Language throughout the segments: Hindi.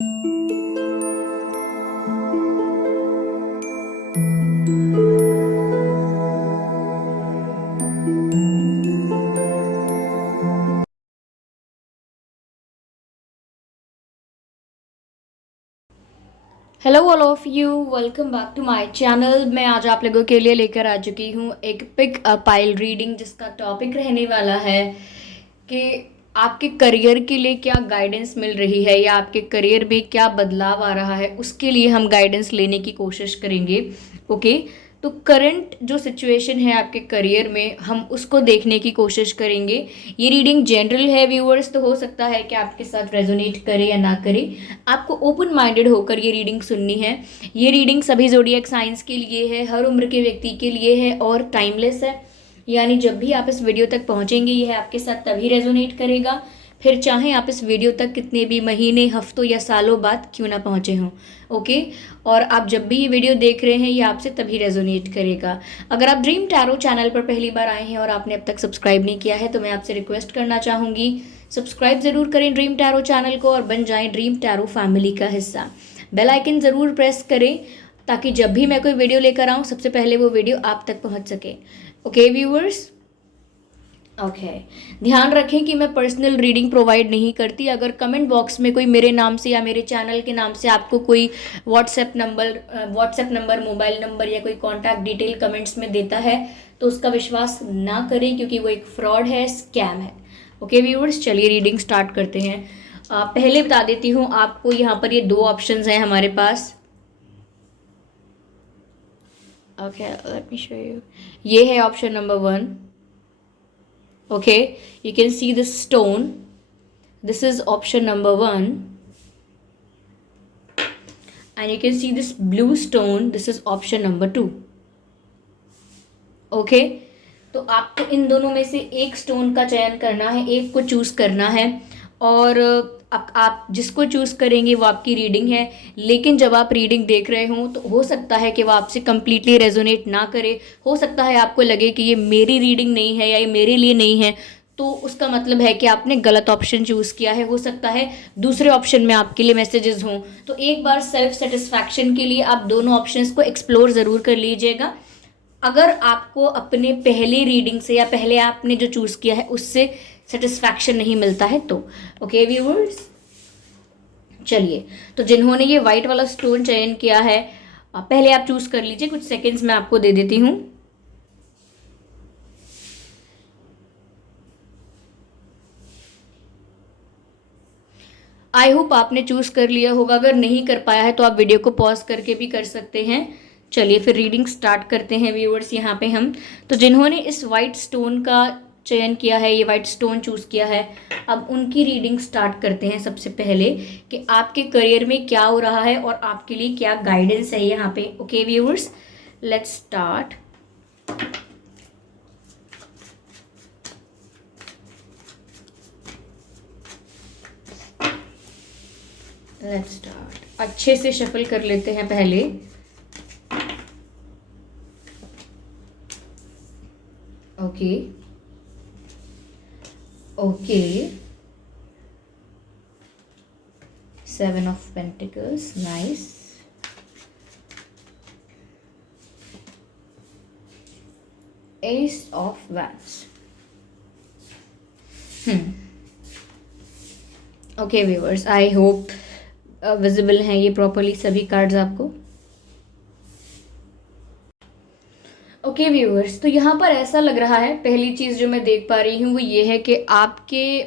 Hello all of you, welcome back to my channel. मैं आज आप लोगों के लिए लेकर आ चुकी हूँ एक पिक अ पाइल रीडिंग, जिसका टॉपिक रहने वाला है कि आपके करियर के लिए क्या गाइडेंस मिल रही है या आपके करियर में क्या बदलाव आ रहा है, उसके लिए हम गाइडेंस लेने की कोशिश करेंगे। ओके, तो करंट जो सिचुएशन है आपके करियर में, हम उसको देखने की कोशिश करेंगे। ये रीडिंग जनरल है व्यूअर्स, तो हो सकता है कि आपके साथ रेजोनेट करे या ना करे। आपको ओपन माइंडेड होकर ये रीडिंग सुननी है। ये रीडिंग सभी ज़ोडिएक साइंस के लिए है, हर उम्र के व्यक्ति के लिए है और टाइमलेस है। यानी जब भी आप इस वीडियो तक पहुंचेंगे, यह आपके साथ तभी रेजोनेट करेगा, फिर चाहे आप इस वीडियो तक कितने भी महीने, हफ्तों या सालों बाद क्यों ना पहुंचे हों। ओके, और आप जब भी ये वीडियो देख रहे हैं, ये आपसे तभी रेजोनेट करेगा। अगर आप ड्रीम टैरो चैनल पर पहली बार आए हैं और आपने अब तक सब्सक्राइब नहीं किया है, तो मैं आपसे रिक्वेस्ट करना चाहूँगी, सब्सक्राइब ज़रूर करें ड्रीम टैरो चैनल को और बन जाएं ड्रीम टैरो फैमिली का हिस्सा। बेल आइकन ज़रूर प्रेस करें ताकि जब भी मैं कोई वीडियो लेकर आऊँ, सबसे पहले वो वीडियो आप तक पहुँच सके। ओके व्यूअर्स, ओके, ध्यान रखें कि मैं पर्सनल रीडिंग प्रोवाइड नहीं करती। अगर कमेंट बॉक्स में कोई मेरे नाम से या मेरे चैनल के नाम से आपको कोई व्हाट्सएप नंबर, मोबाइल नंबर या कोई कॉन्टैक्ट डिटेल कमेंट्स में देता है, तो उसका विश्वास ना करें, क्योंकि वो एक फ्रॉड है, स्कैम है। ओके व्यूअर्स, चलिए रीडिंग स्टार्ट करते हैं। पहले बता देती हूँ आपको, यहाँ पर ये दो ऑप्शंस हैं हमारे पास। Okay, let me show you. ये है option number 1। Okay, you can see the stone. This is option number 1. And you can see this blue stone. This is option number 2. Okay, तो आपको इन दोनों में से एक स्टोन का चयन करना है, एक को चूज करना है। और आप जिसको चूज करेंगे वो आपकी रीडिंग है। लेकिन जब आप रीडिंग देख रहे हो तो हो सकता है कि वो आपसे कंप्लीटली रेजोनेट ना करे। हो सकता है आपको लगे कि ये मेरी रीडिंग नहीं है या ये मेरे लिए नहीं है, तो उसका मतलब है कि आपने गलत ऑप्शन चूज किया है। हो सकता है दूसरे ऑप्शन में आपके लिए मैसेजेस हों। तो एक बार सेल्फ सेटिस्फैक्शन के लिए आप दोनों ऑप्शंस को एक्सप्लोर ज़रूर कर लीजिएगा। अगर आपको अपने पहले रीडिंग से या पहले आपने जो चूज किया है उससे सेटिस्फैक्शन नहीं मिलता है तो। ओके व्यूअर्स, चलिए, तो जिन्होंने ये वाइट वाला स्टोन चयन किया है, पहले आप चूज कर लीजिए। कुछ सेकंड्स में आपको दे देती हूँ। आई होप आपने चूज कर लिया होगा। अगर नहीं कर पाया है तो आप वीडियो को पॉज करके भी कर सकते हैं। चलिए फिर रीडिंग स्टार्ट करते हैं व्यूअर्स। यहाँ पे हम, तो जिन्होंने इस वाइट स्टोन का चयन किया है, ये वाइट स्टोन चूज किया है, अब उनकी रीडिंग स्टार्ट करते हैं। सबसे पहले कि आपके करियर में क्या हो रहा है और आपके लिए क्या गाइडेंस है यहाँ पे। Okay viewers, let's start. Let's start. अच्छे से शफल कर लेते हैं पहले। Okay okay, 7 of Pentacles, nice. Ace of Wands. Okay viewers, I hope visible हैं ये प्रॉपरली सभी कार्ड्स आपको। ओके व्यूअर्स, तो यहाँ पर ऐसा लग रहा है, पहली चीज़ जो मैं देख पा रही हूँ वो ये है कि आपकी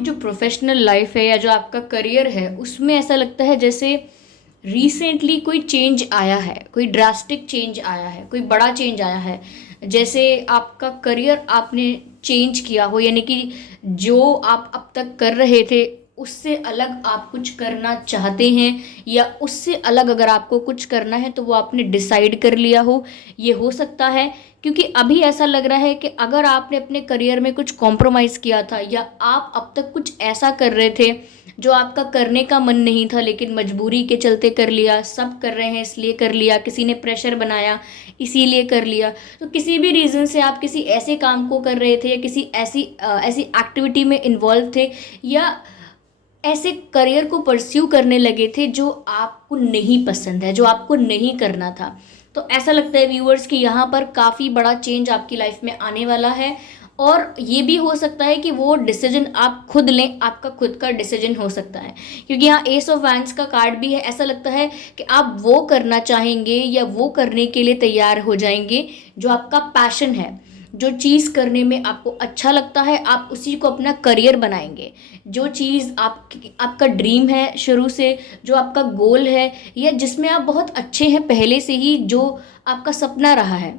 जो प्रोफेशनल लाइफ है या जो आपका करियर है, उसमें ऐसा लगता है जैसे रिसेंटली कोई चेंज आया है, कोई ड्रास्टिक चेंज आया है, कोई बड़ा चेंज आया है। जैसे आपका करियर आपने चेंज किया हो, यानी कि जो आप अब तक कर रहे थे उससे अलग आप कुछ करना चाहते हैं, या उससे अलग अगर आपको कुछ करना है तो वो आपने डिसाइड कर लिया हो। ये हो सकता है क्योंकि अभी ऐसा लग रहा है कि अगर आपने अपने करियर में कुछ कॉम्प्रोमाइज़ किया था, या आप अब तक कुछ ऐसा कर रहे थे जो आपका करने का मन नहीं था लेकिन मजबूरी के चलते कर लिया, सब कर रहे हैं इसलिए कर लिया, किसी ने प्रेशर बनाया इसीलिए कर लिया, तो किसी भी रीज़न से आप किसी ऐसे काम को कर रहे थे या किसी ऐसी एक्टिविटी में इन्वॉल्व थे, या ऐसे करियर को परस्यू करने लगे थे जो आपको नहीं पसंद है, जो आपको नहीं करना था। तो ऐसा लगता है व्यूअर्स कि यहाँ पर काफ़ी बड़ा चेंज आपकी लाइफ में आने वाला है। और ये भी हो सकता है कि वो डिसीजन आप खुद लें, आपका खुद का डिसीजन हो सकता है, क्योंकि यहाँ एस ऑफ वैंड्स का कार्ड भी है। ऐसा लगता है कि आप वो करना चाहेंगे या वो करने के लिए तैयार हो जाएंगे जो आपका पैशन है, जो चीज़ करने में आपको अच्छा लगता है, आप उसी को अपना करियर बनाएंगे। जो चीज़ आपका ड्रीम है शुरू से, जो आपका गोल है, या जिसमें आप बहुत अच्छे हैं पहले से ही, जो आपका सपना रहा है,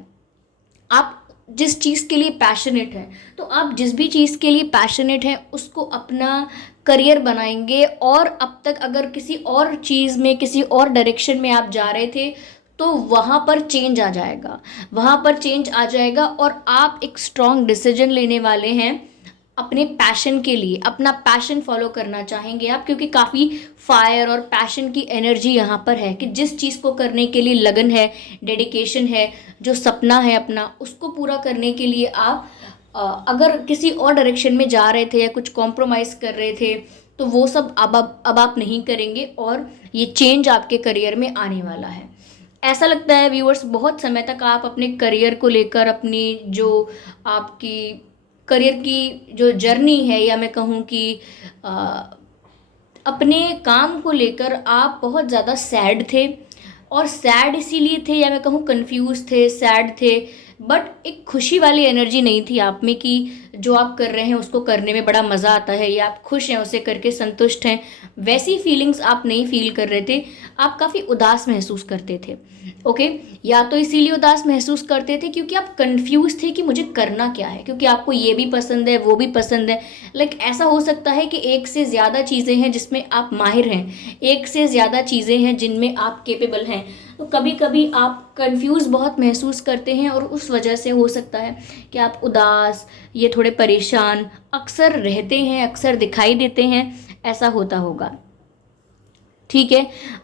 आप जिस चीज़ के लिए पैशनेट हैं, तो आप जिस भी चीज़ के लिए पैशनेट हैं उसको अपना करियर बनाएंगे। और अब तक अगर किसी और चीज़ में, किसी और डायरेक्शन में आप जा रहे थे, तो वहाँ पर चेंज आ जाएगा, वहाँ पर चेंज आ जाएगा और आप एक स्ट्रॉन्ग डिसीजन लेने वाले हैं अपने पैशन के लिए। अपना पैशन फॉलो करना चाहेंगे आप, क्योंकि काफ़ी फायर और पैशन की एनर्जी यहाँ पर है कि जिस चीज़ को करने के लिए लगन है, डेडिकेशन है, जो सपना है अपना, उसको पूरा करने के लिए आप अगर किसी और डायरेक्शन में जा रहे थे या कुछ कॉम्प्रोमाइज़ कर रहे थे, तो वो सब अब आप नहीं करेंगे और ये चेंज आपके करियर में आने वाला है। ऐसा लगता है व्यूअर्स बहुत समय तक आप अपने करियर को लेकर, अपनी जो आपकी करियर की जो जर्नी है, या मैं कहूँ कि अपने काम को लेकर आप बहुत ज़्यादा सैड थे। और सैड इसीलिए थे, या मैं कहूँ कंफ्यूज थे, सैड थे, बट एक खुशी वाली एनर्जी नहीं थी आप में कि जो आप कर रहे हैं उसको करने में बड़ा मज़ा आता है, या आप खुश हैं उसे करके संतुष्ट हैं। वैसी फीलिंग्स आप नहीं फील कर रहे थे, आप काफ़ी उदास महसूस करते थे। ओके, या तो इसीलिए उदास महसूस करते थे क्योंकि आप कंफ्यूज थे कि मुझे करना क्या है, क्योंकि आपको ये भी पसंद है, वो भी पसंद है। लाइक ऐसा हो सकता है कि एक से ज़्यादा चीज़ें हैं जिसमें आप माहिर हैं, एक से ज़्यादा चीज़ें हैं जिनमें आप केपेबल हैं। तो कभी कभी आप कंफ्यूज बहुत महसूस करते हैं और उस वजह से हो सकता है कि आप उदास, ये थोड़े परेशान अक्सर रहते हैं, अक्सर दिखाई देते हैं। ऐसा होता होगा, ठीक है।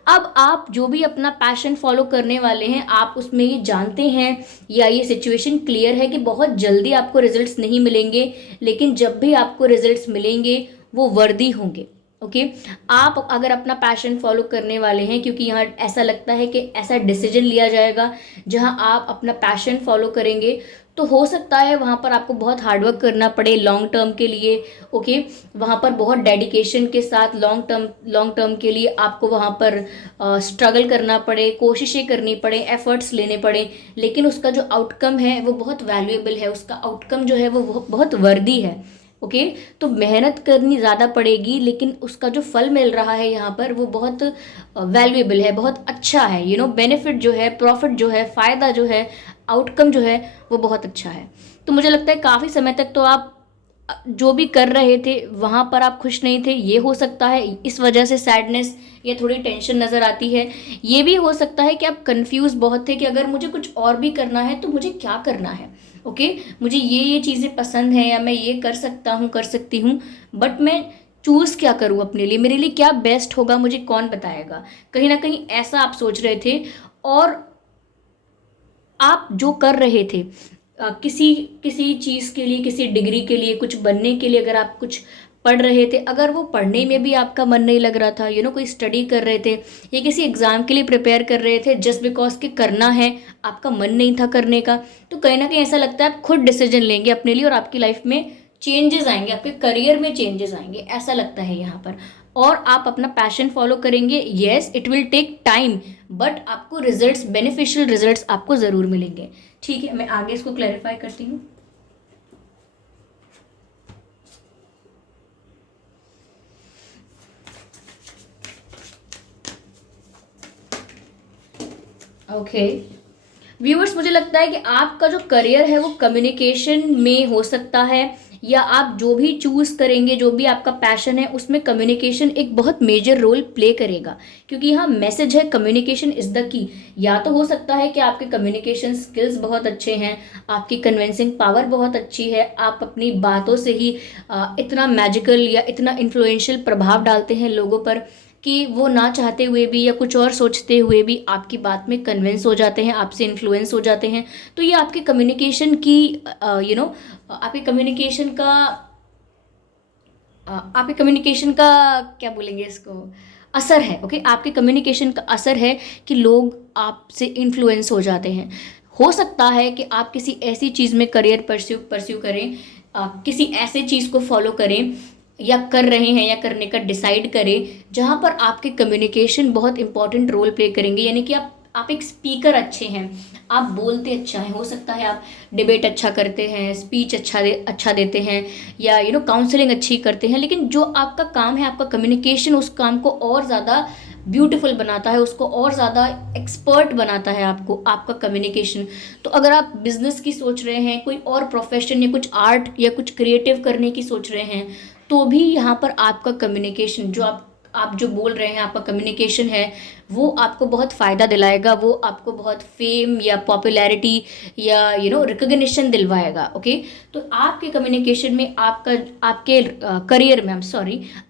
अब आप जो भी अपना पैशन फॉलो करने वाले हैं, आप उसमें ये जानते हैं, या ये सिचुएशन क्लियर है कि बहुत जल्दी आपको रिजल्ट्स नहीं मिलेंगे, लेकिन जब भी आपको रिजल्ट्स मिलेंगे वो वर्दी होंगे। ओके, आप अगर अपना पैशन फॉलो करने वाले हैं, क्योंकि यहाँ ऐसा लगता है कि ऐसा डिसीजन लिया जाएगा जहाँ आप अपना पैशन फॉलो करेंगे, तो हो सकता है वहाँ पर आपको बहुत हार्डवर्क करना पड़े लॉन्ग टर्म के लिए। ओके, वहाँ पर बहुत डेडिकेशन के साथ लॉन्ग टर्म के लिए आपको वहाँ पर स्ट्रगल करना पड़े, कोशिशें करनी पड़े, एफर्ट्स लेने पड़े, लेकिन उसका जो आउटकम है वो बहुत वैल्यूएबल है, उसका आउटकम जो है वो बहुत वर्दी है। ओके, तो मेहनत करनी ज़्यादा पड़ेगी, लेकिन उसका जो फल मिल रहा है यहाँ पर वो बहुत वैल्यूएबल है, बहुत अच्छा है। बेनिफिट जो है, प्रॉफिट जो है, फ़ायदा जो है, आउटकम जो है वो बहुत अच्छा है। तो मुझे लगता है काफ़ी समय तक तो आप जो भी कर रहे थे वहाँ पर आप खुश नहीं थे। ये हो सकता है इस वजह से सैडनेस या थोड़ी टेंशन नज़र आती है। ये भी हो सकता है कि आप कंफ्यूज बहुत थे कि अगर मुझे कुछ और भी करना है तो मुझे क्या करना है। ओके, मुझे ये चीज़ें पसंद हैं, या मैं ये कर सकता हूँ, कर सकती हूँ, बट मैं चूज़ क्या करूँ अपने लिए, मेरे लिए क्या बेस्ट होगा, मुझे कौन बताएगा। कहीं ना कहीं ऐसा आप सोच रहे थे। और आप जो कर रहे थे, किसी किसी चीज़ के लिए, किसी डिग्री के लिए, कुछ बनने के लिए, अगर आप कुछ पढ़ रहे थे, अगर वो पढ़ने में भी आपका मन नहीं लग रहा था, कोई स्टडी कर रहे थे या किसी एग्ज़ाम के लिए प्रिपेयर कर रहे थे, जस्ट बिकॉज कि करना है, आपका मन नहीं था करने का, तो कहीं ना कहीं ऐसा लगता है आप खुद डिसीजन लेंगे अपने लिए और आपकी लाइफ में चेंजेस आएंगे, आपके करियर में चेंजेस आएंगे, ऐसा लगता है यहाँ पर। और आप अपना पैशन फॉलो करेंगे। Yes, it will take time, but आपको रिजल्ट्स, बेनिफिशियल रिजल्ट्स आपको ज़रूर मिलेंगे। ठीक है, मैं आगे इसको क्लैरिफाई करती हूँ। ओके व्यूअर्स, मुझे लगता है कि आपका जो करियर है वो कम्युनिकेशन में हो सकता है, या आप जो भी चूज़ करेंगे, जो भी आपका पैशन है, उसमें कम्युनिकेशन एक बहुत मेजर रोल प्ले करेगा, क्योंकि यहाँ मैसेज है कम्युनिकेशन इज़ द की। या तो हो सकता है कि आपके कम्युनिकेशन स्किल्स बहुत अच्छे हैं, आपकी कन्विंसिंग पावर बहुत अच्छी है, आप अपनी बातों से ही इतना मैजिकल या इतना इन्फ्लुएंशियल प्रभाव डालते हैं लोगों पर कि वो ना चाहते हुए भी या कुछ और सोचते हुए भी आपकी बात में कन्विंस हो जाते हैं, आपसे इन्फ्लुएंस हो जाते हैं। तो ये आपके कम्युनिकेशन की आपके कम्युनिकेशन का आपके कम्युनिकेशन का क्या बोलेंगे इसको, असर है। ओके, आपके कम्युनिकेशन का असर है कि लोग आपसे इन्फ्लुएंस हो जाते हैं। हो सकता है कि आप किसी ऐसी चीज़ में करियर परस्यू करें, किसी ऐसे चीज़ को फॉलो करें या कर रहे हैं या करने का डिसाइड करें जहाँ पर आपके कम्युनिकेशन बहुत इंपॉर्टेंट रोल प्ले करेंगे। यानी कि आप एक स्पीकर अच्छे हैं, आप बोलते अच्छा है, हो सकता है आप डिबेट अच्छा करते हैं, स्पीच अच्छा देते हैं, या काउंसलिंग अच्छी करते हैं, लेकिन जो आपका काम है, आपका कम्युनिकेशन उस काम को और ज़्यादा ब्यूटीफुल बनाता है, उसको और ज़्यादा एक्सपर्ट बनाता है आपको, आपका कम्युनिकेशन। तो अगर आप बिजनेस की सोच रहे हैं, कोई और प्रोफेशन या कुछ आर्ट या कुछ क्रिएटिव करने की सोच रहे हैं, तो भी यहाँ पर आपका कम्युनिकेशन, जो आप जो बोल रहे हैं, आपका कम्युनिकेशन है, वो आपको बहुत फ़ायदा दिलाएगा, वो आपको बहुत फेम या पॉपुलैरिटी या रिकग्निशन दिलवाएगा। ओके, तो आपके कम्युनिकेशन में आपके करियर में,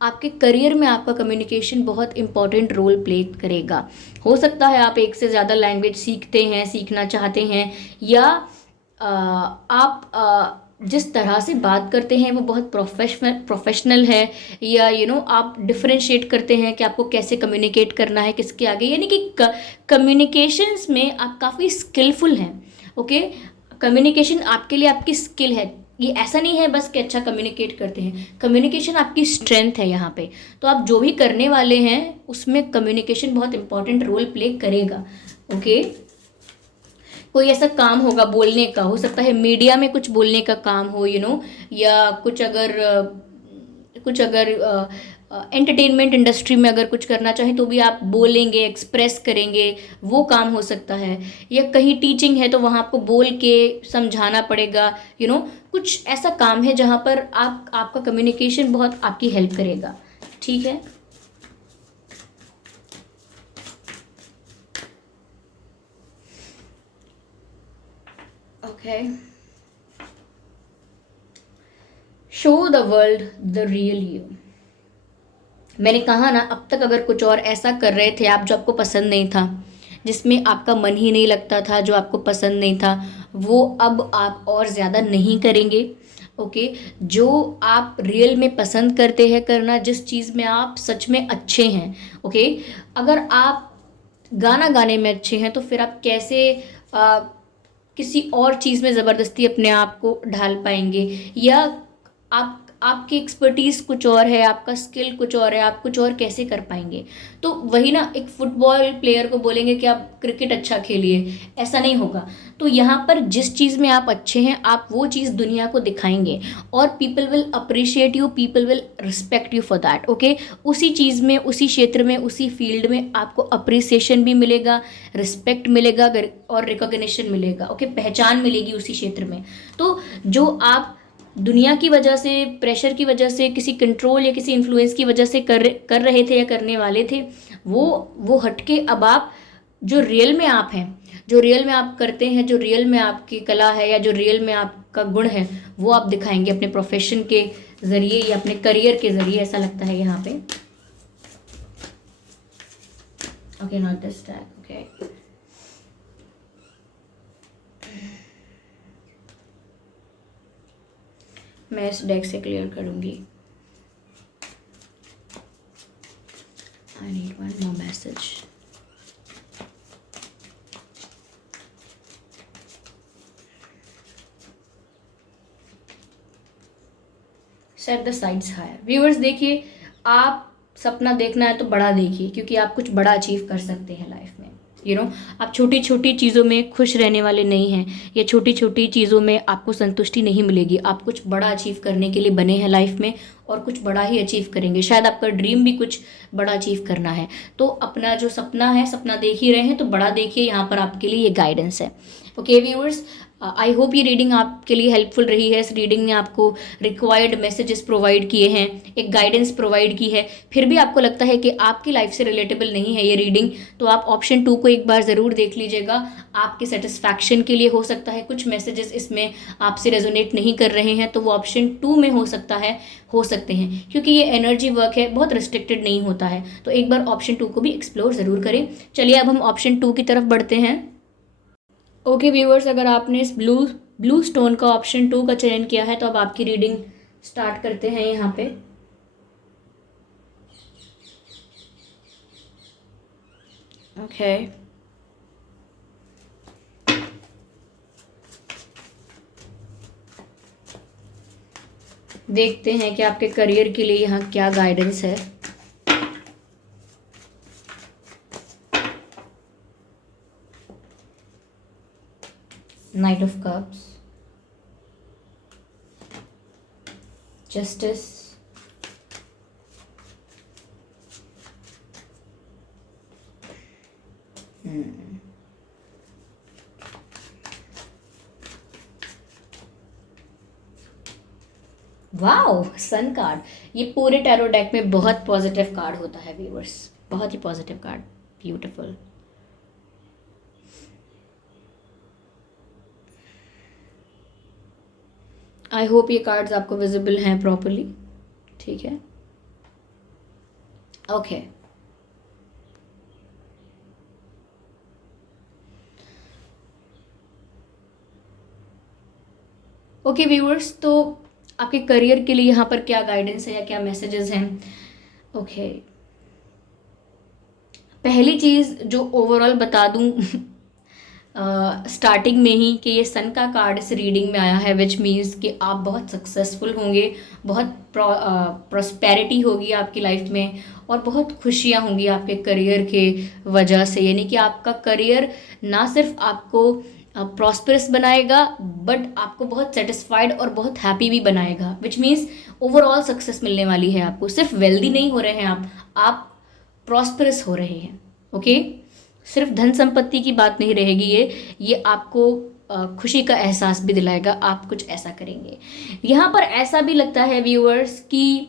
आपके करियर में आपका कम्युनिकेशन बहुत इंपॉर्टेंट रोल प्ले करेगा। हो सकता है आप एक से ज़्यादा लैंग्वेज सीखते हैं, सीखना चाहते हैं, या आप जिस तरह से बात करते हैं वो बहुत प्रोफेशनल है, या आप डिफरेंशिएट करते हैं कि आपको कैसे कम्युनिकेट करना है किसके आगे। यानी कि कम्युनिकेशंस में आप काफ़ी स्किलफुल हैं। ओके, कम्युनिकेशन आपके लिए आपकी स्किल है, ये ऐसा नहीं है बस कि अच्छा कम्युनिकेट करते हैं। कम्युनिकेशन आपकी स्ट्रेंथ है यहाँ पे। तो आप जो भी करने वाले हैं उसमें कम्युनिकेशन बहुत इंपॉर्टेंट रोल प्ले करेगा। ओके, कोई ऐसा काम होगा बोलने का, हो सकता है मीडिया में कुछ बोलने का काम हो, या कुछ अगर एंटरटेनमेंट इंडस्ट्री में अगर कुछ करना चाहें तो भी आप बोलेंगे, एक्सप्रेस करेंगे, वो काम हो सकता है। या कहीं टीचिंग है तो वहाँ आपको बोल के समझाना पड़ेगा। कुछ ऐसा काम है जहाँ पर आपका कम्युनिकेशन बहुत आपकी हेल्प करेगा। ठीक है, okay. Show the world the real you. मैंने कहा ना, अब तक अगर कुछ और ऐसा कर रहे थे आप जो आपको पसंद नहीं था, जिसमें आपका मन ही नहीं लगता था, जो आपको पसंद नहीं था, वो अब आप और ज़्यादा नहीं करेंगे। ओके, जो आप रियल में पसंद करते हैं करना, जिस चीज़ में आप सच में अच्छे हैं। ओके, अगर आप गाना गाने में अच्छे हैं तो फिर आप कैसे आ, किसी और चीज़ में ज़बरदस्ती अपने आप को ढाल पाएंगे, या आपकी एक्सपर्टीज़ कुछ और है, आपका स्किल कुछ और है, आप कुछ और कैसे कर पाएंगे। तो वही ना, एक फुटबॉल प्लेयर को बोलेंगे कि आप क्रिकेट अच्छा खेलिए, ऐसा नहीं होगा। तो यहाँ पर जिस चीज़ में आप अच्छे हैं आप वो चीज़ दुनिया को दिखाएंगे, और people will appreciate you, people will respect you for that. Okay, उसी चीज़ में, उसी क्षेत्र में, उसी फील्ड में आपको अप्रिसिएशन भी मिलेगा, रिस्पेक्ट मिलेगा और रिकॉग्निशन मिलेगा। ओके, पहचान मिलेगी उसी क्षेत्र में। तो जो आप दुनिया की वजह से, प्रेशर की वजह से, किसी कंट्रोल या किसी इन्फ्लुएंस की वजह से कर रहे थे या करने वाले थे, वो हटके अब आप जो रियल में आप हैं, जो रियल में आप करते हैं, जो रियल में आपकी कला है या जो रियल में आपका गुण है, वो आप दिखाएंगे अपने प्रोफेशन के ज़रिए या अपने करियर के ज़रिए, ऐसा लगता है यहाँ पे। Okay, not this tag. Okay, मैं इस डेक से क्लियर करूँगी। I need one more message. Set the sides higher. Viewers देखिए, आप सपना देखना है तो बड़ा देखिए, क्योंकि आप कुछ बड़ा अचीव कर सकते हैं लाइफ में। आप छोटी छोटी चीज़ों में खुश रहने वाले नहीं हैं, या छोटी छोटी चीज़ों में आपको संतुष्टि नहीं मिलेगी। आप कुछ बड़ा अचीव करने के लिए बने हैं लाइफ में, और कुछ बड़ा ही अचीव करेंगे। शायद आपका ड्रीम भी कुछ बड़ा अचीव करना है, तो अपना जो सपना है, सपना देख ही रहे हैं तो बड़ा देखिए। यहाँ पर आपके लिए ये गाइडेंस है। ओके व्यूअर्स, आई होप ये रीडिंग आपके लिए हेल्पफुल रही है। इस रीडिंग ने आपको रिक्वायर्ड मैसेजेस प्रोवाइड किए हैं, एक गाइडेंस प्रोवाइड की है। फिर भी आपको लगता है कि आपकी लाइफ से रिलेटेबल नहीं है ये रीडिंग, तो आप ऑप्शन 2 को एक बार ज़रूर देख लीजिएगा। आपके सेटिस्फैक्शन के लिए हो सकता है कुछ मैसेजेस इसमें आपसे रेजोनेट नहीं कर रहे हैं, तो वो ऑप्शन 2 में हो सकते हैं, क्योंकि ये एनर्जी वर्क है, बहुत रिस्ट्रिक्टेड नहीं होता है। तो एक बार ऑप्शन 2 को भी एक्सप्लोर ज़रूर करें। चलिए अब हम ऑप्शन 2 की तरफ बढ़ते हैं। ओके व्यूअर्स, अगर आपने इस ब्लू स्टोन का ऑप्शन 2 का चयन किया है तो अब आपकी रीडिंग स्टार्ट करते हैं यहाँ पे। ओके, देखते हैं कि आपके करियर के लिए यहाँ क्या गाइडेंस है। Knight of cups, justice, wow, sun card. ये पूरे टैरो डेक में बहुत पॉजिटिव कार्ड होता है व्यूअर्स, बहुत ही positive card, beautiful. I hope ये कार्ड्स आपको विजिबल हैं प्रॉपरली, ठीक है। ओके, ओके व्यूअर्स, तो आपके करियर के लिए यहाँ पर क्या गाइडेंस है या क्या मैसेजेस हैं। ओके, पहली चीज़ जो ओवरऑल बता दूँ स्टार्टिंग में ही कि ये सन का कार्ड इस रीडिंग में आया है, विच मीन्स कि आप बहुत सक्सेसफुल होंगे, बहुत प्रॉस्पेरिटी होगी आपकी लाइफ में, और बहुत खुशियाँ होंगी आपके करियर के वजह से। यानी कि आपका करियर ना सिर्फ आपको प्रॉस्परस बनाएगा, बट आपको बहुत सेटिस्फाइड और बहुत हैप्पी भी बनाएगा, विच मीन्स ओवरऑल सक्सेस मिलने वाली है आपको। सिर्फ वेल्दी नहीं हो रहे हैं आप प्रॉस्परस हो रहे हैं। ओके, सिर्फ धन संपत्ति की बात नहीं रहेगी, ये आपको खुशी का एहसास भी दिलाएगा। आप कुछ ऐसा करेंगे। यहाँ पर ऐसा भी लगता है व्यूअर्स कि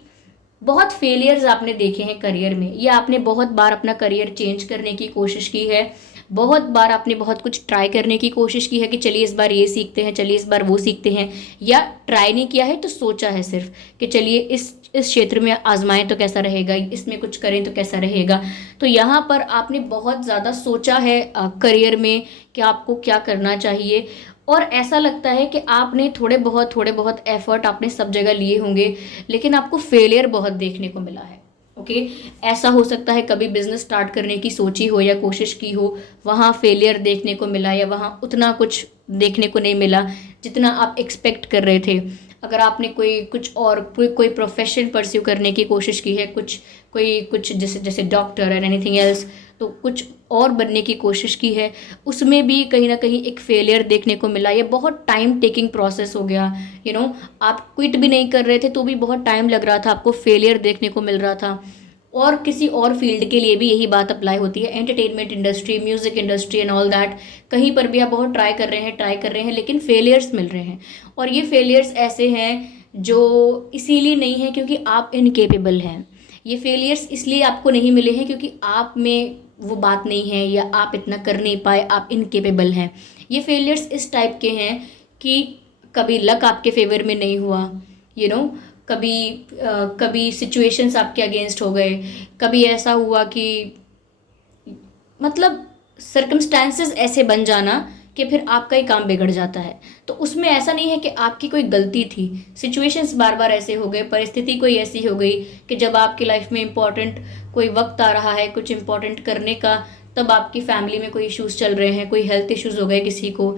बहुत फेलियर्स आपने देखे हैं करियर में, या आपने बहुत बार अपना करियर चेंज करने की कोशिश की है, बहुत बार आपने बहुत कुछ ट्राई करने की कोशिश की है कि चलिए इस बार ये सीखते हैं, चलिए इस बार वो सीखते हैं, या ट्राई नहीं किया है तो सोचा है सिर्फ कि चलिए इस क्षेत्र में आजमाएं तो कैसा रहेगा, इसमें कुछ करें तो कैसा रहेगा। तो यहाँ पर आपने बहुत ज़्यादा सोचा है करियर में कि आपको क्या करना चाहिए, और ऐसा लगता है कि आपने थोड़े बहुत एफर्ट आपने सब जगह लिए होंगे, लेकिन आपको फेलियर बहुत देखने को मिला है। ओके, ऐसा हो सकता है कभी बिजनेस स्टार्ट करने की सोची हो या कोशिश की हो, वहाँ फेलियर देखने को मिला, या वहाँ उतना कुछ देखने को नहीं मिला जितना आप एक्सपेक्ट कर रहे थे। अगर आपने कोई प्रोफेशन परस्यू करने की कोशिश की है, कुछ जैसे डॉक्टर एंड एनीथिंग एल्स, तो कुछ और बनने की कोशिश की है, उसमें भी कहीं ना कहीं एक फेलियर देखने को मिला। ये बहुत टाइम टेकिंग प्रोसेस हो गया, आप क्विट भी नहीं कर रहे थे तो भी बहुत टाइम लग रहा था, आपको फेलियर देखने को मिल रहा था। और किसी और फील्ड के लिए भी यही बात अप्लाई होती है, entertainment industry, music industry and all that, कहीं पर भी आप बहुत ट्राई कर रहे हैं लेकिन फेलियर्स मिल रहे हैं। और ये फेलियर्स ऐसे हैं जो इसीलिए नहीं है क्योंकि आप इनकेपेबल हैं, ये फेलियर्स इसलिए आपको नहीं मिले हैं क्योंकि आप में वो बात नहीं है, या आप इतना कर नहीं पाए, आप इनकेपेबल हैं। ये फेलियर्स इस टाइप के हैं कि कभी लक आपके फेवर में नहीं हुआ, कभी सिचुएशंस आपके अगेंस्ट हो गए, कभी ऐसा हुआ कि मतलब सर्कमस्टांसेस ऐसे बन जाना कि फिर आपका ही काम बिगड़ जाता है। तो उसमें ऐसा नहीं है कि आपकी कोई गलती थी, सिचुएशंस बार बार ऐसे हो गए, परिस्थिति कोई ऐसी हो गई कि जब आपकी लाइफ में इम्पॉर्टेंट कोई वक्त आ रहा है कुछ इम्पॉर्टेंट करने का, तब आपकी फैमिली में कोई इश्यूज चल रहे हैं, कोई हेल्थ इश्यूज हो गए किसी को,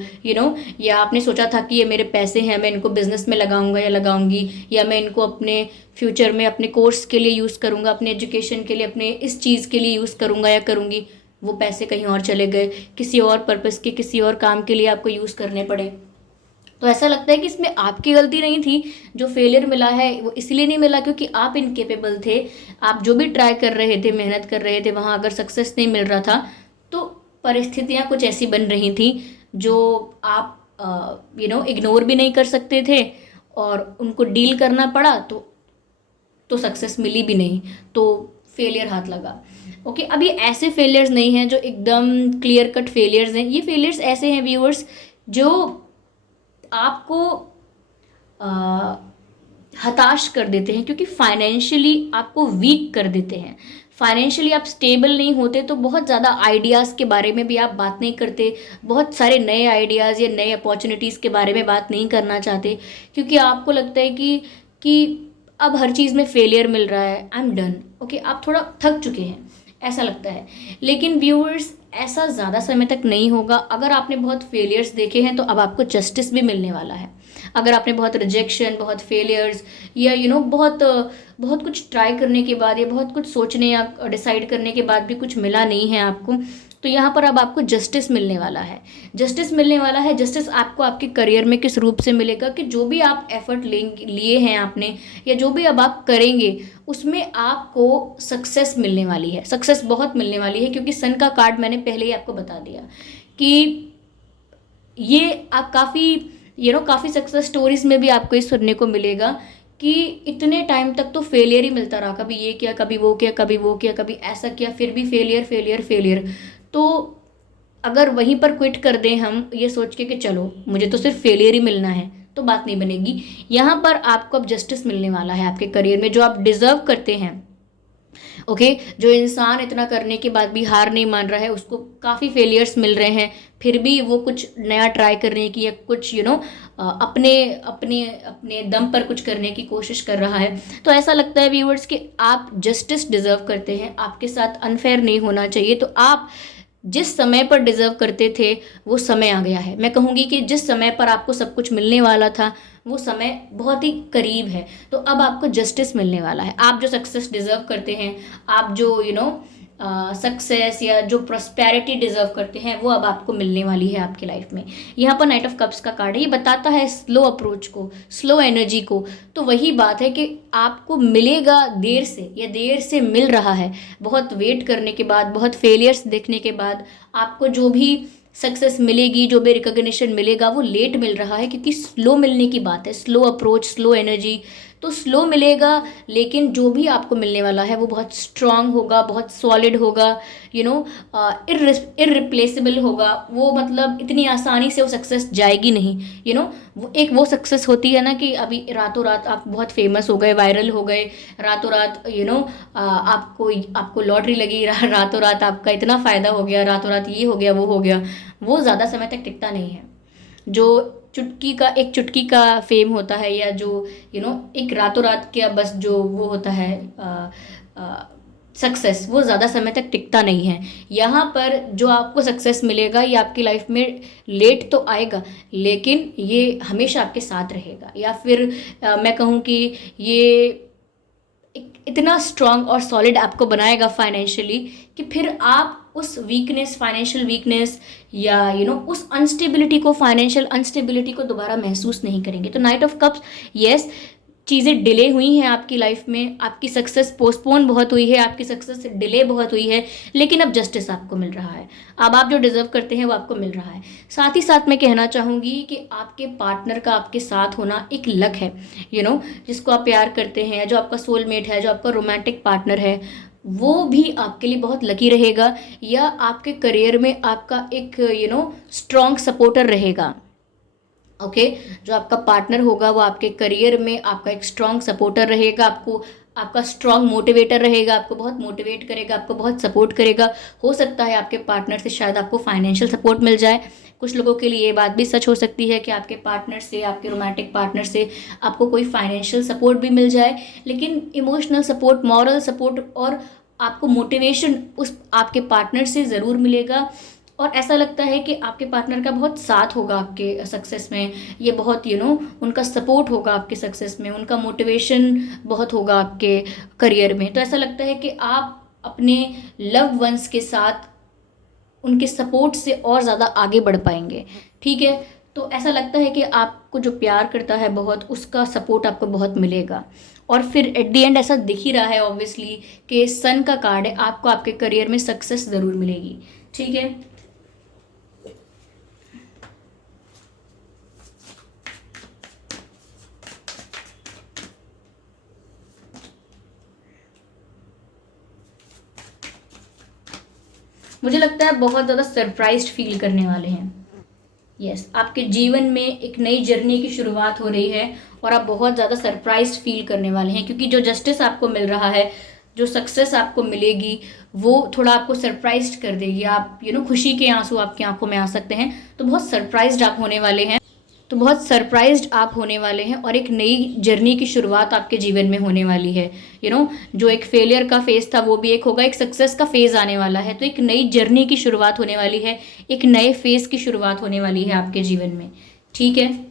या आपने सोचा था कि ये मेरे पैसे हैं, मैं इनको बिजनेस में लगाऊंगा या लगाऊंगी, या मैं इनको अपने फ्यूचर में अपने कोर्स के लिए यूज़ करूंगा, अपने एजुकेशन के लिए, अपने इस चीज़ के लिए यूज़ करूंगा या करूंगी, वो पैसे कहीं और चले गए, किसी और पर्पस के, किसी और काम के लिए आपको यूज़ करने पड़े। तो ऐसा लगता है कि इसमें आपकी गलती नहीं थी। जो फेलियर मिला है वो इसलिए नहीं मिला क्योंकि आप इनकेपेबल थे। आप जो भी ट्राई कर रहे थे, मेहनत कर रहे थे, वहाँ अगर सक्सेस नहीं मिल रहा था तो परिस्थितियाँ कुछ ऐसी बन रही थी जो आप इग्नोर भी नहीं कर सकते थे, और उनको डील करना पड़ा तो सक्सेस मिली भी नहीं, तो फेलियर हाथ लगा। ओके, अब ये ऐसे फेलियर्स नहीं हैं जो एकदम क्लियर कट फेलियर्स हैं। ये फेलियर्स ऐसे हैं व्यूअर्स जो आपको हताश कर देते हैं, क्योंकि फाइनेंशियली आपको वीक कर देते हैं। फाइनेंशियली आप स्टेबल नहीं होते तो बहुत ज़्यादा आइडियाज़ के बारे में भी आप बात नहीं करते, बहुत सारे नए आइडियाज़ या नए अपॉर्चुनिटीज़ के बारे में बात नहीं करना चाहते, क्योंकि आपको लगता है कि अब हर चीज़ में फेलियर मिल रहा है, आई एम डन। ओके, आप थोड़ा थक चुके हैं। ऐसा लगता है। लेकिन व्यूअर्स, ऐसा ज़्यादा समय तक नहीं होगा। अगर आपने बहुत फेलियर्स देखे हैं तो अब आपको जस्टिस भी मिलने वाला है। अगर आपने बहुत रिजेक्शन, बहुत फेलियर्स या बहुत बहुत कुछ ट्राई करने के बाद या बहुत कुछ सोचने या डिसाइड करने के बाद भी कुछ मिला नहीं है आपको, तो यहाँ पर अब आपको जस्टिस मिलने वाला है। जस्टिस मिलने वाला है। जस्टिस आपको आपके करियर में किस रूप से मिलेगा कि जो भी आप एफर्ट लिए हैं आपने, या जो भी अब आप करेंगे, उसमें आपको सक्सेस मिलने वाली है। सक्सेस बहुत मिलने वाली है, क्योंकि सन का कार्ड मैंने पहले ही आपको बता दिया कि ये आप काफ़ी सक्सेस स्टोरीज में भी आपको ये सुनने को मिलेगा कि इतने टाइम तक तो फेलियर ही मिलता रहा। कभी ये किया, कभी वो किया, कभी वो किया, कभी ऐसा किया, फिर भी फेलियर फेलियर फेलियर। तो अगर वहीं पर क्विट कर दें हम ये सोच के कि चलो मुझे तो सिर्फ फेलियर ही मिलना है, तो बात नहीं बनेगी। यहाँ पर आपको अब जस्टिस मिलने वाला है आपके करियर में, जो आप डिजर्व करते हैं। ओके, जो इंसान इतना करने के बाद भी हार नहीं मान रहा है, उसको काफ़ी फेलियर्स मिल रहे हैं, फिर भी वो कुछ नया ट्राई करने की या कुछ अपने अपने अपने दम पर कुछ करने की कोशिश कर रहा है, तो ऐसा लगता है व्यूअर्स कि आप जस्टिस डिजर्व करते हैं। आपके साथ अनफेयर नहीं होना चाहिए। तो आप जिस समय पर डिजर्व करते थे वो समय आ गया है। मैं कहूँगी कि जिस समय पर आपको सब कुछ मिलने वाला था वो समय बहुत ही करीब है। तो अब आपको जस्टिस मिलने वाला है। आप जो सक्सेस डिजर्व करते हैं, आप जो सक्सेस या जो प्रॉस्पेरिटी डिजर्व करते हैं, वो अब आपको मिलने वाली है आपकी लाइफ में। यहाँ पर नाइट ऑफ कप्स का कार्ड है, ये बताता है स्लो अप्रोच को, स्लो एनर्जी को। तो वही बात है कि आपको मिलेगा देर से, या देर से मिल रहा है। बहुत वेट करने के बाद, बहुत फेलियर्स देखने के बाद आपको जो भी सक्सेस मिलेगी, जो भी रिकॉग्निशन मिलेगा, वो लेट मिल रहा है, क्योंकि स्लो मिलने की बात है। स्लो अप्रोच, स्लो एनर्जी, तो स्लो मिलेगा, लेकिन जो भी आपको मिलने वाला है वो बहुत स्ट्रांग होगा, बहुत सॉलिड होगा, इररिप्लेसेबल होगा। वो मतलब इतनी आसानी से वो सक्सेस जाएगी नहीं। वो सक्सेस होती है ना कि अभी रातों रात आप बहुत फेमस हो गए, वायरल हो गए, रातों रात आपको लॉटरी लगी, रातों रात आपका इतना फ़ायदा हो गया, रातों रात ये हो गया, वो हो गया। वो ज़्यादा समय तक टिकता नहीं है। जो एक चुटकी का फेम होता है, या जो एक रातों रात का बस जो वो होता है सक्सेस, वो ज़्यादा समय तक टिकता नहीं है। यहाँ पर जो आपको सक्सेस मिलेगा ये आपकी लाइफ में लेट तो आएगा, लेकिन ये हमेशा आपके साथ रहेगा। या फिर मैं कहूँ कि ये इतना स्ट्रांग और सॉलिड आपको बनाएगा फाइनेंशियली, कि फिर आप उस वीकनेस, फाइनेंशियल वीकनेस, या उस अनस्टेबिलिटी को, फाइनेंशियल अनस्टेबिलिटी को दोबारा महसूस नहीं करेंगे। तो नाइट ऑफ कप्स, यस, चीज़ें डिले हुई हैं आपकी लाइफ में, आपकी सक्सेस पोस्टपोन बहुत हुई है, आपकी सक्सेस डिले बहुत हुई है, लेकिन अब जस्टिस आपको मिल रहा है। अब आप जो डिजर्व करते हैं वो आपको मिल रहा है। साथ ही साथ मैं कहना चाहूँगी कि आपके पार्टनर का आपके साथ होना एक लक है। जिसको आप प्यार करते हैं, जो आपका सोलमेट है, जो आपका रोमांटिक पार्टनर है, वो भी आपके लिए बहुत लकी रहेगा, या आपके करियर में आपका एक स्ट्रॉन्ग सपोर्टर रहेगा। ओके, जो आपका पार्टनर होगा वो आपके करियर में आपका एक स्ट्रॉन्ग सपोर्टर रहेगा, आपका स्ट्रॉन्ग मोटिवेटर रहेगा, आपको बहुत मोटिवेट करेगा, आपको बहुत सपोर्ट करेगा। हो सकता है आपके पार्टनर से शायद आपको फाइनेंशियल सपोर्ट मिल जाए। कुछ लोगों के लिए ये बात भी सच हो सकती है कि आपके पार्टनर से, आपके रोमांटिक पार्टनर से आपको कोई फाइनेंशियल सपोर्ट भी मिल जाए, लेकिन इमोशनल सपोर्ट, मॉरल सपोर्ट और आपको मोटिवेशन उस आपके पार्टनर से ज़रूर मिलेगा। और ऐसा लगता है कि आपके पार्टनर का बहुत साथ होगा आपके सक्सेस में, ये बहुत उनका सपोर्ट होगा आपके सक्सेस में, उनका मोटिवेशन बहुत होगा आपके करियर में। तो ऐसा लगता है कि आप अपने लव वंस के साथ उनके सपोर्ट से और ज़्यादा आगे बढ़ पाएंगे। ठीक है, तो ऐसा लगता है कि आपको जो प्यार करता है बहुत, उसका सपोर्ट आपको बहुत मिलेगा। और फिर एट द एंड ऐसा दिख ही रहा है ऑब्वियसली कि सन का कार्ड है, आपको आपके करियर में सक्सेस ज़रूर मिलेगी। ठीक है, मुझे लगता है बहुत ज़्यादा सरप्राइज्ड फील करने वाले हैं। यस, आपके जीवन में एक नई जर्नी की शुरुआत हो रही है और आप बहुत ज़्यादा सरप्राइज्ड फील करने वाले हैं, क्योंकि जो जस्टिस आपको मिल रहा है, जो सक्सेस आपको मिलेगी, वो थोड़ा आपको सरप्राइज्ड कर देगी। आप खुशी के आंसू आपकी आंखों में आ सकते हैं। तो बहुत सरप्राइज्ड आप होने वाले हैं। तो बहुत सरप्राइज्ड आप होने वाले हैं और एक नई जर्नी की शुरुआत आपके जीवन में होने वाली है। जो एक फेलियर का फेज था वो भी एक होगा, एक सक्सेस का फेज आने वाला है, तो एक नई जर्नी की शुरुआत होने वाली है, एक नए फेज की शुरुआत होने वाली है आपके जीवन में। ठीक है,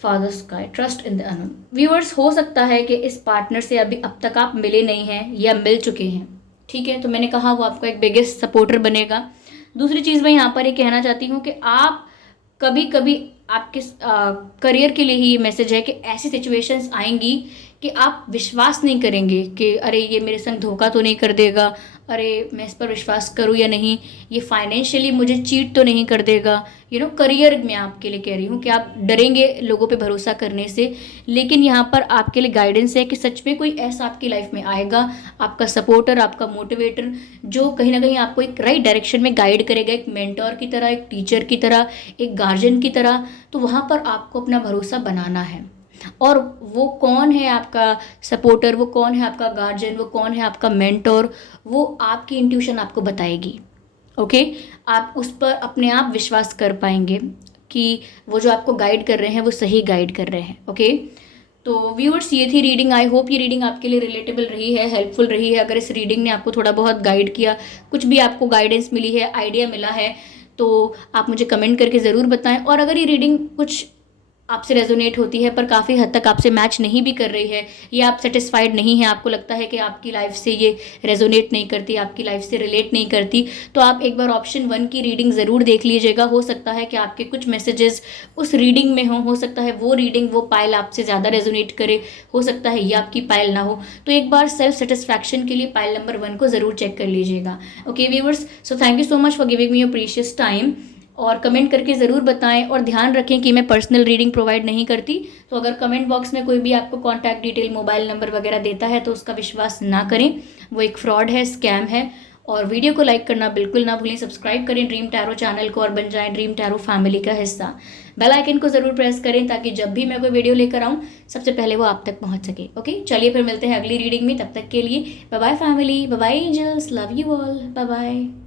father sky, trust in the unknown. Viewers, हो सकता है कि इस पार्टनर से अभी अब तक आप मिले नहीं हैं या मिल चुके हैं। ठीक है, तो मैंने कहा वो आपका एक बिगेस्ट सपोर्टर बनेगा। दूसरी चीज़ मैं यहाँ पर ये कहना चाहती हूँ कि आप कभी कभी आपके करियर के लिए ही ये मैसेज है कि ऐसी सिचुएशंस आएंगी कि आप विश्वास नहीं करेंगे कि अरे ये मेरे संग धोखा तो नहीं कर देगा, अरे मैं इस पर विश्वास करूँ या नहीं, ये फाइनेंशियली मुझे चीट तो नहीं कर देगा। करियर में आपके लिए कह रही हूँ कि आप डरेंगे लोगों पे भरोसा करने से, लेकिन यहाँ पर आपके लिए गाइडेंस है कि सच में कोई ऐसा आपकी लाइफ में आएगा, आपका सपोर्टर, आपका मोटिवेटर, जो कहीं ना कहीं आपको एक राइट डायरेक्शन में गाइड करेगा, एक मेंटोर की तरह, एक टीचर की तरह, एक गार्जियन की तरह। तो वहाँ पर आपको अपना भरोसा बनाना है। और वो कौन है आपका सपोर्टर, वो कौन है आपका गार्जियन, वो कौन है आपका मेंटोर, वो आपकी इंट्यूशन आपको बताएगी। ओके, आप उस पर अपने आप विश्वास कर पाएंगे कि वो जो आपको गाइड कर रहे हैं वो सही गाइड कर रहे हैं। ओके, तो व्यूअर्स, ये थी रीडिंग। आई होप ये रीडिंग आपके लिए रिलेटेबल रही है, हेल्पफुल रही है। अगर इस रीडिंग ने आपको थोड़ा बहुत गाइड किया, कुछ भी आपको गाइडेंस मिली है, आइडिया मिला है, तो आप मुझे कमेंट करके ज़रूर बताएं। और अगर ये रीडिंग कुछ आपसे रेजोनेट होती है पर काफ़ी हद तक आपसे मैच नहीं भी कर रही है, या आप सेटिस्फाइड नहीं हैं, आपको लगता है कि आपकी लाइफ से ये रेजोनेट नहीं करती, आपकी लाइफ से रिलेट नहीं करती, तो आप एक बार ऑप्शन 1 की रीडिंग ज़रूर देख लीजिएगा। हो सकता है कि आपके कुछ मैसेजेस उस रीडिंग में हो सकता है वो रीडिंग, वो पाइल आपसे ज़्यादा रेजोनेट करे, हो सकता है ये आपकी पाइल ना हो। तो एक बार सेल्फ सेटिस्फैक्शन के लिए पाइल नंबर 1 को ज़रूर चेक कर लीजिएगा। Okay viewers, so thank you so much for giving me your precious time. और कमेंट करके ज़रूर बताएं, और ध्यान रखें कि मैं पर्सनल रीडिंग प्रोवाइड नहीं करती, तो अगर कमेंट बॉक्स में कोई भी आपको कॉन्टैक्ट डिटेल, मोबाइल नंबर वगैरह देता है तो उसका विश्वास ना करें, वो एक फ्रॉड है, स्कैम है। और वीडियो को लाइक करना बिल्कुल ना भूलें, सब्सक्राइब करें ड्रीम टैरो चैनल को और बन जाएं ड्रीम टैरो फैमिली का हिस्सा। बेल आइकन को ज़रूर प्रेस करें ताकि जब भी मैं कोई वीडियो लेकर आऊँ सबसे पहले वो आप तक पहुँच सके। ओके, चलिए फिर मिलते हैं अगली रीडिंग में, तब तक के लिए bye bye family, bye bye angels, love you all, bye bye.